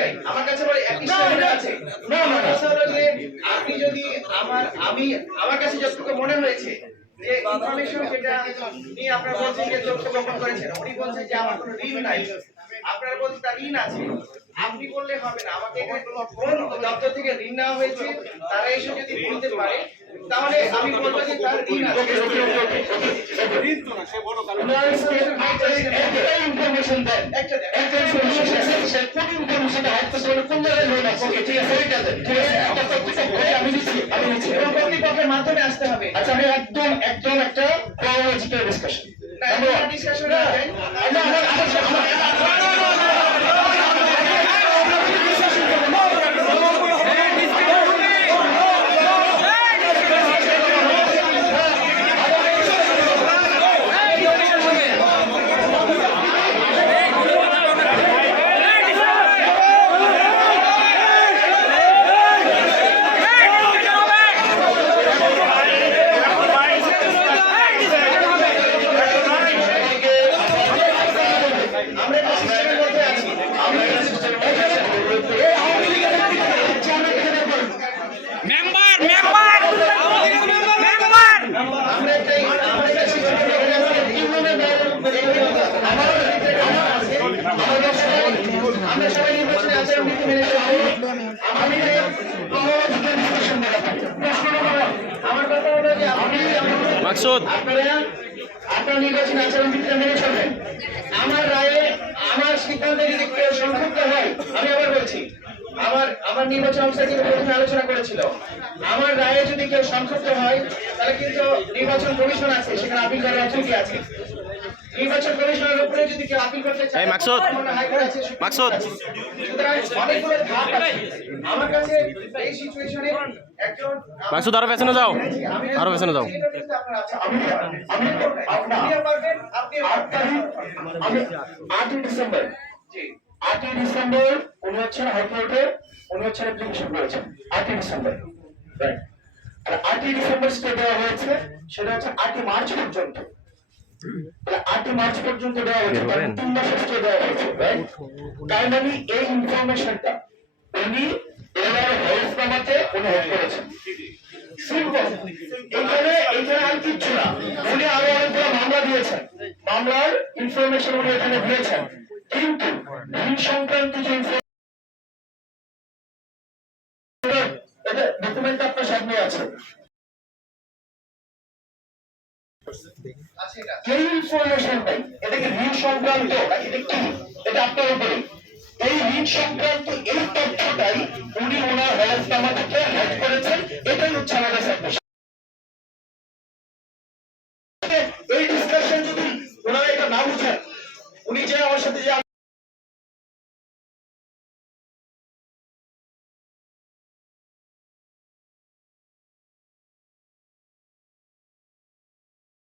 চাই? আমার কাছে বলে একই স্ট্যান্ডার্ড আছে। না না হলো যে আপনি যদি আমার আমি আমার কাছে যতটুকু মনে হয়েছে যে ইনফরমেশন যেটা উনি আপনার বলছেন যে চোখে বপন করেছেন উনি বলছেন যে আমার কোনো ঋণ নাই। আপনার বলছেন তার ঋণ আছে। আপনি বললে হবে না। আমাকে কোন দপ্তর থেকে ঋণ নেওয়া হয়েছে তারা এসে যদি বলতে পারে তাহলে আমি বলব যে তার ঋণ আছে। ঋণ তো না সে বড় কারণ মাধ্যমে আসতে হবে আচ্ছা আমি একদম একদম একটা না ডিসকাশন না যায় আমরা একটা সিস্টেমের মধ্যে আছি মেম্বার মেম্বার মেম্বার আমরা একটা আমরা একটা সিস্টেমের মধ্যে আছি কীভাবে আমরা কথা রায়ে আমার সিদ্ধান্তে যদি কেউ সংক্ষুব্ধ হয় আমি আবার বলছি আমার আমার নির্বাচন অফিসার কিন্তু প্রথমে আলোচনা করেছিল আমার রায়ে যদি কেউ সংক্ষুব্ধ হয়, তাহলে কিন্তু নির্বাচন কমিশন আছে, সেখানে আপিল করার আছে। নির্বাচন কমিশনের উপরে যদি কেউ আপিল করতে চায় মাকসুদ। মাকসুদ। অনেকগুলো ধাপ আছে আমার কাছে এই সিচুয়েশনে একজন মাকসুদ আরও পেছনে যাও আরও পেছনে যাও আটই ডিসেম্বর আটই ডিসেম্বর উনি হচ্ছেন হাইকোর্টে উনি হচ্ছেন অ্যাপ্লিকেশন করেছেন আটই ডিসেম্বর রাইট আর আটই ডিসেম্বর স্টে দেওয়া হয়েছে সেটা হচ্ছে আটই মার্চ পর্যন্ত আটই মার্চ পর্যন্ত দেওয়া হয়েছে তিন মাসের স্টে দেওয়া হয়েছে তার মানে এই ইনফরমেশনটা উনি এবার হেলথ নামাতে উনি হেল্প করেছেন সিম্পল এখানে এখানে আর কিচ্ছু না। উনি আরও অনেকগুলো মামলা দিয়েছেন। মামলার ইনফরমেশন উনি এখানে দিয়েছেন। কিন্তু ঋণ সংক্রান্ত যে ডকুমেন্ট আপনার সামনে আছে। এই ইনফরমেশন নাই এটা কি ঋণ সংক্রান্ত? এটা কি? এটা আপনার উপরে। এই ঋণ সংক্রান্ত এই তথ্যটাই উনি ওনার হেলথ নামা থেকে হ্যাক করেছেন। এটাই হচ্ছে আমাদের সাবমিশন এই ডিসকাশন যদি ওনারা এটা না বুঝেন, উনি যে আমার সাথে যে